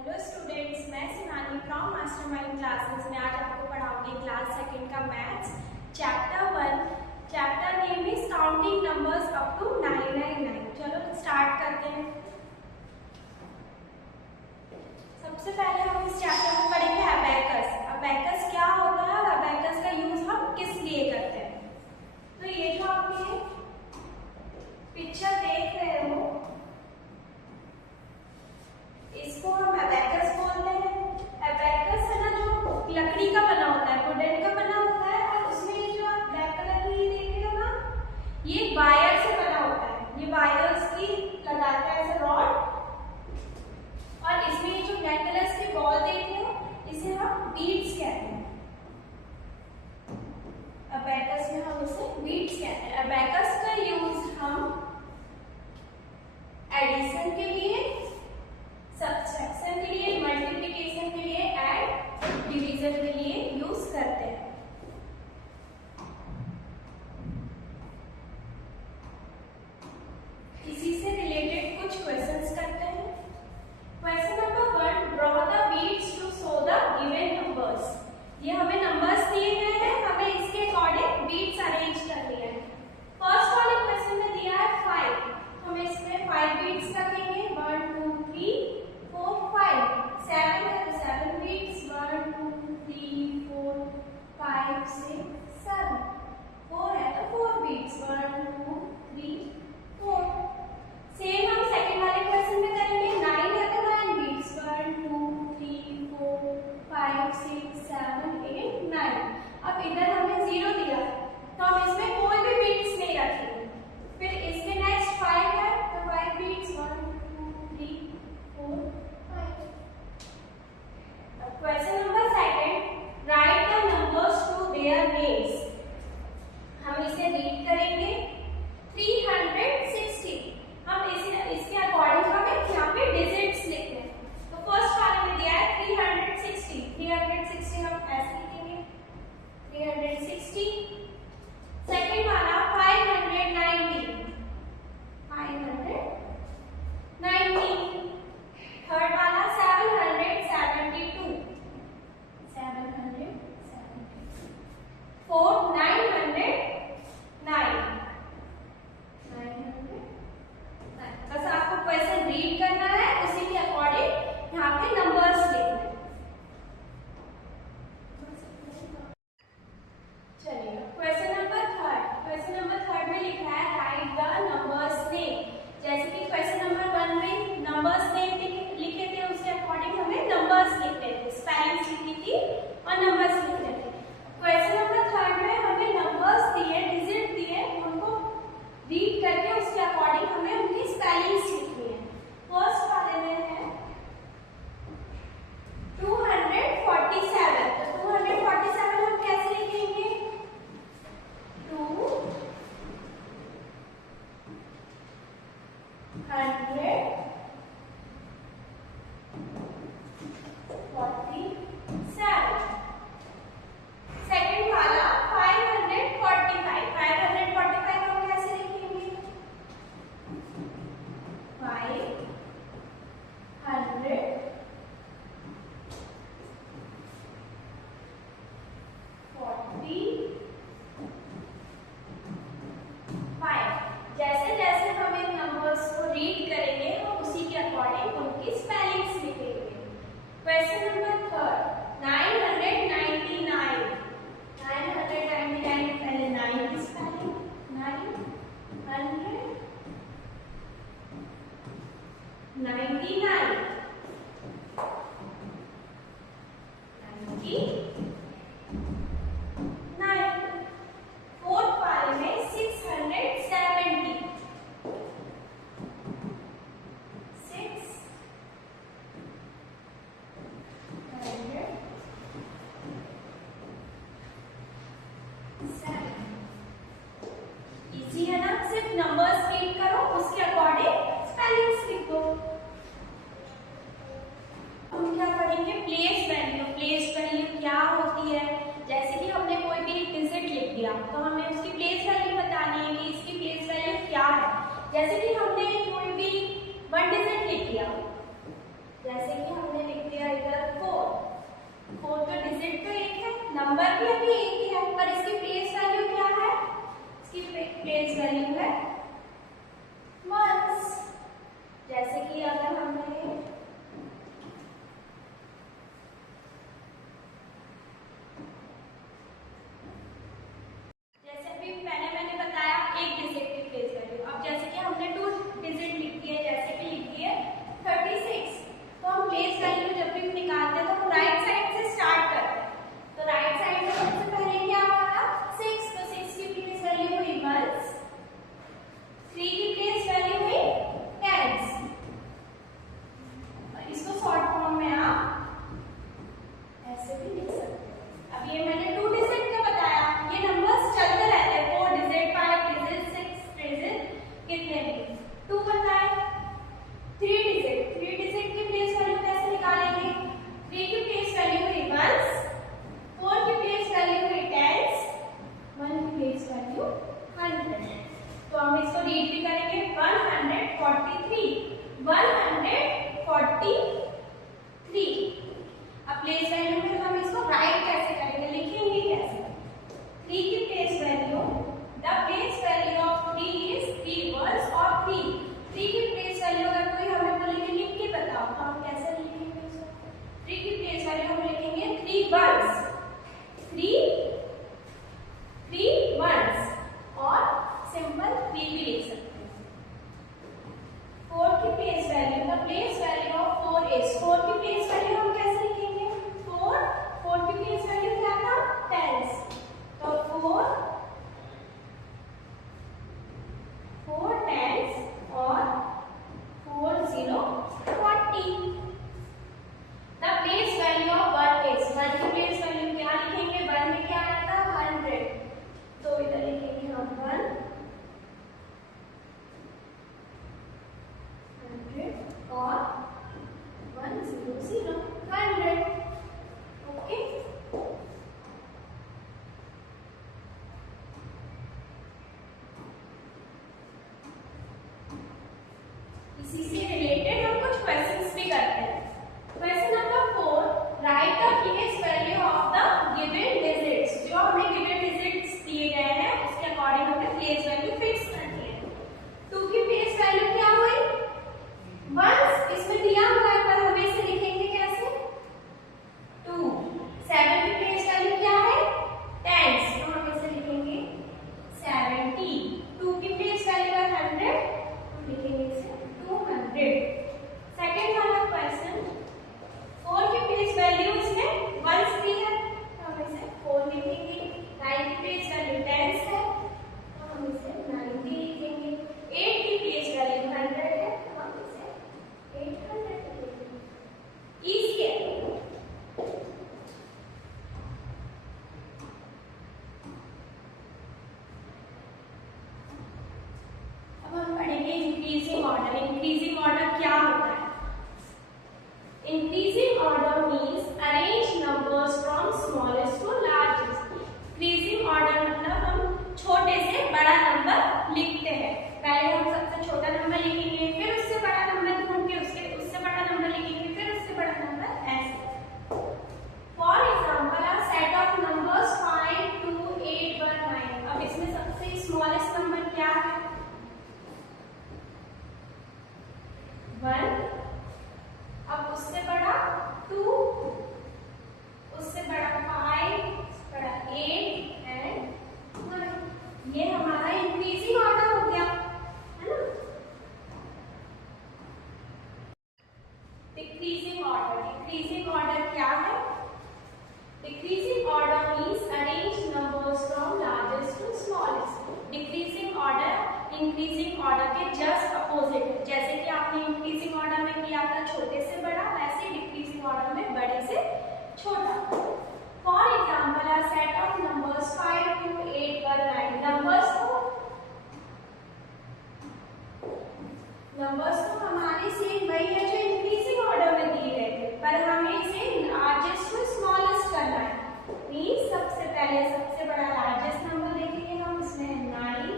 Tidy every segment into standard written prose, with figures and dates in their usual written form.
Hello students, मैं सिनानी from mastermind classes में आज आपको पढ़ाऊंगी क्लास सेकंड का maths chapter 1। Chapter name is counting numbers up to 999। चलो स्टार्ट करते हैं। सबसे पहले हम इस चैप्टर में पढ़ेंगे अबैकस। अबैकस क्या होता है और अबैकस का यूज हम किस लिए करते हैं। तो ये जो आप ये पिक्चर देख रहे हो, इसको हम अबैकस बोलते हैं। अबैकस है ना, जो लकड़ी का बना होता है, वुडन का बना होता है, और उसमें जो आप ब्लैक कलर की देख रहे हो ना, ये वायर से बना होता है। ये वायर्स की लगाते हैं ऐसे रॉड, और इसमें ये जो ब्लैक कलर की बॉल देख रहे हो, इसे हम बीड्स कहते हैं। अबैकस में हम इसे बीड्स कहते हैं। अबैकस का यूज हम एडिशन के लिए, सब्ट्रैक्शन के लिए, मल्टीप्लिकेशन के लिए, एंड डिवीजन के लिए यूज करते हैं। इसी से रिलेटेड कुछ क्वेश्चंस करते हैं। Question number 1, draw the beads to show the given numbers. ये हमें नंबर्स दिए गए हैं, हमें इसके अकॉर्डिंग बीड्स अरेंज करनी है। फर्स्ट वाले क्वेश्चन में दिया है 5, हम इसमें 5 बीड्स रखेंगे। 1 2 3 4 5। 7 है तो 7 बीट्स। 1 2 3 4 5 6 7। 4 है तो 4 बीट्स। 1 2 3 4। सेम हम सेकंड वाले क्वेश्चन में करेंगे। 9 है तो 9 बीट्स। 1 2 3 4 5 6 7 8 9। अब इधर हमें 0 दिया तो हम इसमें कोई भी बीट्स नहीं रखेंगे। फिर इसके नेक्स्ट 5 है तो 5 beads. 1 2 3 4 5। Question number 2, write the numbers to their names. हम इसे रीड करेंगे। 360। हम इसके अकॉर्डिंग हमें यहाँ पे डिजिट्स लिखने हैं। तो फर्स्ट वाले में दिया है 360। 360 हम ऐसे लिखेंगे 360। सेकंड वाला 590। 590। थर्ड वाला 772। 772। फोर्थ 909। 909। बस आपको क्वेश्चन रीड करना है, उसी के अकॉर्डिंग यहाँ पे नंबर्स लिखने। चलिए क्वेश्चन नंबर 3। क्वेश्चन नंबर 3 में लिखा है राइट द नंबर्स नेम। जैसे कि क्वेश्चन नंबर 1 में नंबर्स नेम लिखे थे, उसके अकॉर्डिंग हमें नंबर्स लिखने थे, स्पेलिंग्स लिखी थी और नंबर्स लिखने थे। क्वेश्चन नंबर 3 में हमें नंबर्स दिए, डिजिट दिए, उनको रीड करके उसके अकॉर्डिंग हमें उनकी स्पेलिंग्स लिखनी है। फर्स्ट वाले में है 247। तो 247 हम कैसे लिखेंगे? 2 147। सेकंड वाला 545। 545 हम कैसे लिखेंगे? 500 जैसे जैसे हम इन नंबर्स को रीड करेंगे, हम उसी के अकॉर्डिंग उनकी स्पेलिंग्स लिखेंगे। Question number 3, 999। 999 पहले 9 की स्पेलिंग 999। 99। फोर्थ वाले में 670। 607। इजी है ना, सिर्फ नंबर्स रीड करो, उसके अकॉर्डिंग स्पेलिंग्स लिखो। हम क्या पढ़ेंगे? Place value. प्लेस वैल्यू क्या होती है? जैसे कि हमने कोई भी डिजिट लिख दिया तो हमें उसकी प्लेस वैल्यू बतानी है कि इसकी प्लेस वैल्यू क्या है। जैसे कि हमने कोई भी 1 डिजिट लिख दिया, जैसे कि हमने डिक्रीजिंग ऑर्डर। डिक्रीजिंग ऑर्डर क्या है? Decreasing order means arrange numbers from largest to smallest. Decreasing order increasing order के जस्ट अपोजिट है। जैसे कि आपने इंक्रीजिंग ऑर्डर में किया था छोटे से बड़ा, वैसे डिक्रीजिंग ऑर्डर में बड़े से छोटा। For example a set of numbers 5 to 8 व 9। नंबर्स तो हमारे सेम वही है जो इंक्रीजिंग ऑर्डर में दिए गए थे, पर हमें इसे लार्जेस्ट टू स्मॉलेस्ट करना है। मींस सबसे पहले सबसे बड़ा लार्जेस्ट नंबर देखेंगे हम, इसमें है 9,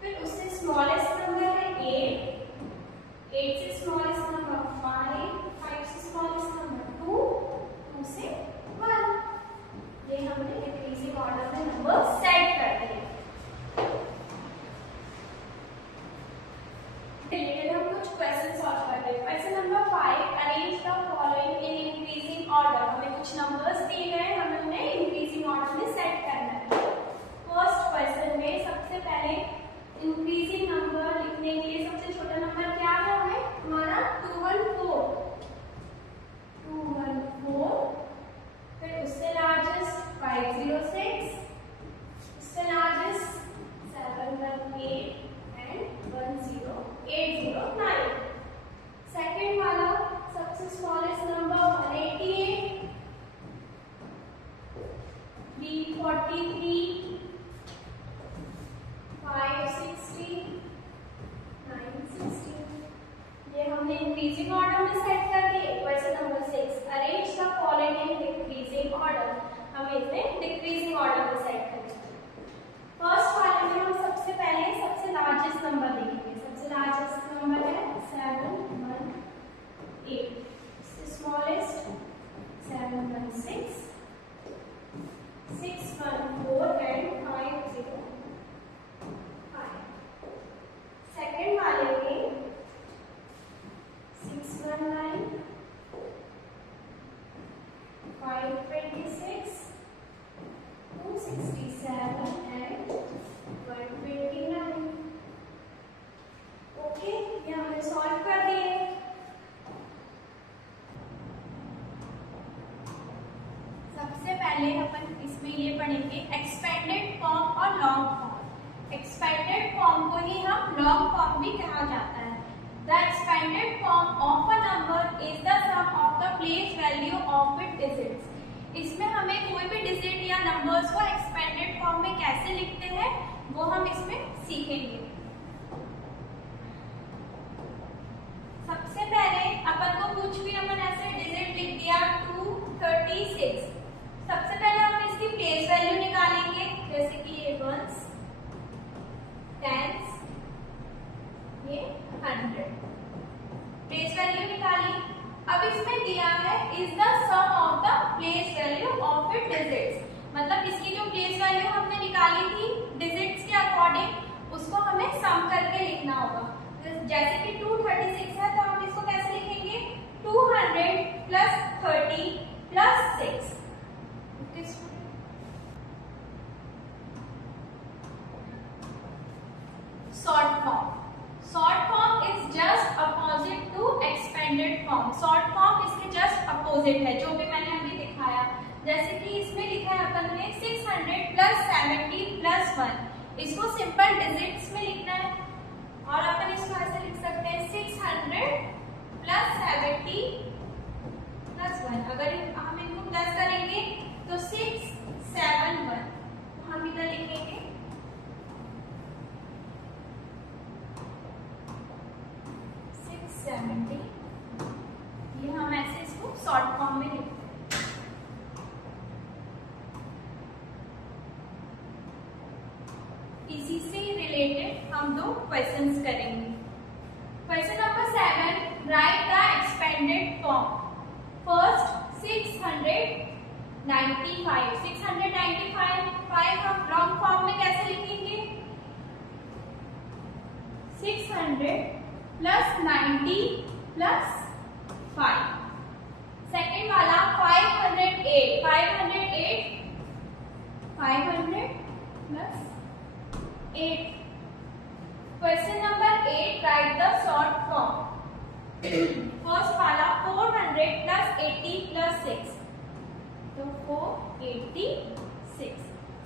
फिर उससे स्मॉलेस्ट नंबर है 8, 8 से स्मॉलेस्ट नंबर 5, 5 से स्मॉलेस्ट नंबर 2, 2 से 1। ये हमने डिक्रीजिंग ऑर्डर में नंबर सेट कर दिए। रिलेटेड हम कुछ क्वेश्चन सॉल्व करते हैं। Question number 5, arrange the following in increasing order. हमें कुछ नंबर्स दिए गए, हमें उन्हें इंक्रीजिंग ऑर्डर में सेट करना है। फर्स्ट क्वेश्चन में सबसे पहले इंक्रीजिंग नंबर लिखने के लिए सबसे छोटा नंबर क्या है? हमें हमारा 214, फिर उससे लार्जेस्ट 506, उससे लार्जेस्ट 718 एंड 10809। सेकेंड वाला सबसे स्मॉलेस्ट नंबर 188, 343, 560, 960। ये हमने इंक्रीजिंग ऑर्डर में सेट कर दिए। Question number 6, arrange the following in decreasing order. हमें इसमें डिक्रीजिंग ऑर्डर में सेट करेंगे। फर्स्ट वाले में हम सबसे पहले सबसे लार्जेस्ट नंबर देखेंगे। सबसे लार्जेस्ट नंबर है 718, स्मॉलेस्ट 716, 614 एंड 505। सेकेंड वाले में 619, 526, 267 एंड 129। ओके, ये हमने सॉल्व कर दिए। सबसे पहले अपन इसमें ये पढ़ेंगे एक्सपेंडेड फॉर्म और लॉन्ग फॉर्म। एक्सपेंडेड फॉर्म को ही हम लॉन्ग फॉर्म भी कहा जाता है। The expanded form of a number is the sum of the place value of it digits. इसमें हमें कोई भी डिजिट या नंबर्स को एक्सपेंडेड फॉर्म में कैसे लिखते हैं वो हम इसमें सीखेंगे। सबसे पहले अपन को कुछ भी अपन ऐसे डिजिट लिख दिया 236। सबसे पहले हम इसकी प्लेस वैल्यू निकालेंगे, जैसे कि ये 1s, 10s, ये 100। प्लेस वैल्यू निकाली। अब इसमें दिया है is the sum of the place value of it digits. मतलब इसकी जो प्लेस वैल्यू हमने निकाली थी डिजिट्स के अकॉर्डिंग, उसको हमें सम करके लिखना होगा। जैसे कि 236 है तो हम इसको कैसे लिखेंगे? 200 plus 30 plus 6। Short form. Short form is just opposite to expanded form. Short form इसके जस्ट अपोजिट है, जो भी मैंने अभी दिखाया। जैसे कि इसमें लिखा है अपन ने 600 प्लस 70 प्लस 1। इसको सिंपल डिजिट्स में लिखना है और अपन इसको ऐसे लिख सकते हैं 600 प्लस 70 प्लस 1। अगर हम इनको प्लस करेंगे तो 671, तो हम इधर लिखेंगे 670। ये हम ऐसे इसको शॉर्ट फॉर्म में लिखते हैं। इसी से रिलेटेड हम दो क्वेश्चंस करेंगे। Question number 7, right the expanded form. First 695। 695 हम लॉन्ग फॉर्म में कैसे लिखेंगे? 600 प्लस 90 प्लस 5। सेकेंड वाला 508। 500 plus 8। Question number 8, right the short form. First वाला 400 80 plus 6, तो 486.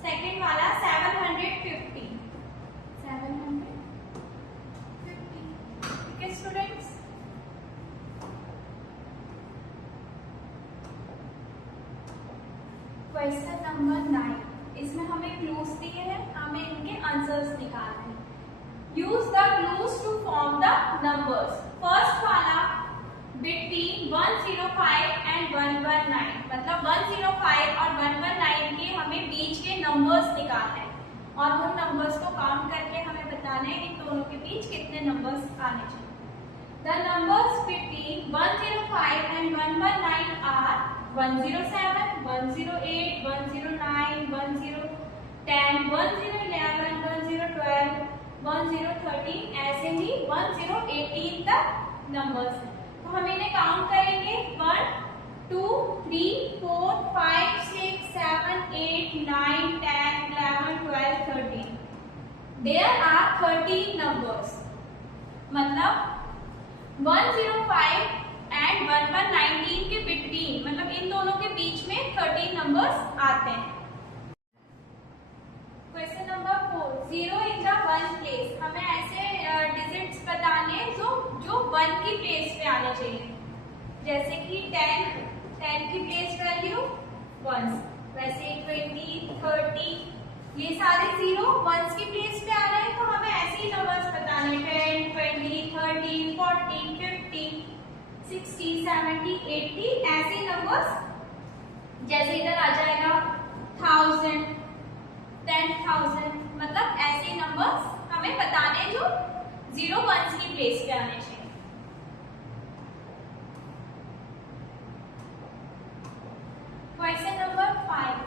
सेकेंड वाला 750. ठीक है स्टूडेंट्स. Question number 9. इसमें हमें क्लूज दिए हैं, हमें इनके आंसर्स निकालने हैं. Use the clues to form the numbers. First वाला बिटवीन 105 एंड 119, मतलब 105 और 119 के हमें बीच के नंबर्स निकालने हैं और उन नंबर्स को काउंट करके हमें बताना है इन दोनों के बीच कितने नंबर्स आने चाहिए. The numbers between 105 and 119 are 107, 108, 109, 1010, 1011, 1012, 1013, ऐसे ही 1018 तक नंबर्स हैं. तो हम इन्हें काउंट करेंगे. 1 2 3 4 5 6 7 8 9 10 11 12 13. There are 13 numbers. मतलब 105 एंड 1119 के बिटवीन, मतलब इन दोनों के बीच में 13 नंबर्स आते हैं. Question number 4. 0 in the 1 place. हमें ऐसे डिजिट्स बताने जो 1 की प्लेस पे आने चाहिए. जैसे कि 10 की प्लेस वैल्यू 1, वैसे 20, 30, ये सारे 0 1s की प्लेस पे आ रहे हैं. तो हमें ऐसे ही नंबर्स बताने 10, 20, 30, 40, 50, 60, 70, 80, ऐसे नंबर्स. जैसे इधर आ जाएगा 1000, 10,000, मतलब ऐसे नंबर्स हमें बताने जो 0 1s की प्लेस पे आने चाहिए. Question number 5.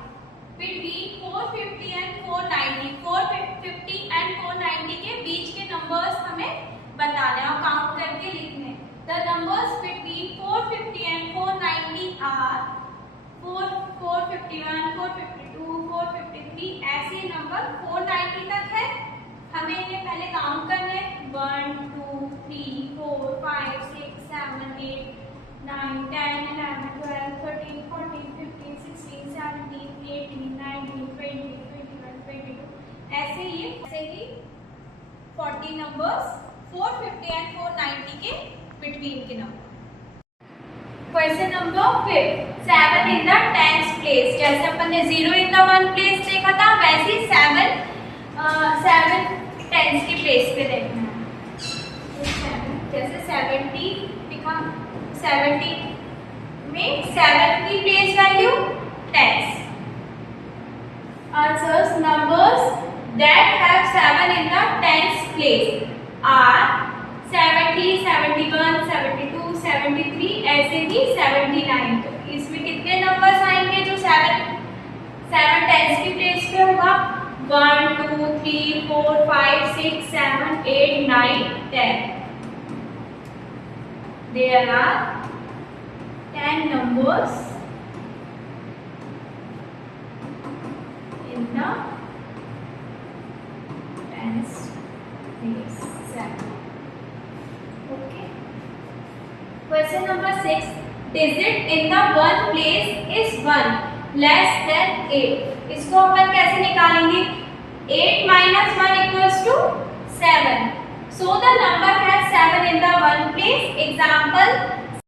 Between 450 and 490. 450 and 490 के बीच के नंबर्स हमें बताने और काउंट करके लिखने. The numbers between 450 and 490 are 451, 452, 453, ऐसे नंबर 490 तक है. हमें इन्हें पहले काउंट करना है. 1 2 3 4 5 6 7 8 9 10 11 12 13 14 15 16 17 18 19 20 21 22, ऐसे ही 40 नंबर्स 450 एंड 490 के बिटवीन के number. Question number 5. 7 in the 10th place. जैसे अपन ने 0 इन द 1 प्लेस देखा था, वैसे 7 10th की प्लेस पे देखना है. जैसे 70 लिखा, 70 में 7 की place value 10. Answers. Numbers that have 7 in the 10th place are 70, 71, 72, 73, ऐसे ही 79. तो इसमें कितने नंबर्स आएंगे जो 7 10th की प्लेस पे होगा? 1 2 3 4 5 6 7 8 9 10. There are 10 numbers in the 10th place. 7. Okay. Question number 6. Digit in the 1 place is 1 less than 8. इसको अपन कैसे निकालेंगे? 8 minus 1 equals to 7. So the number has 7 in the 1 place. Example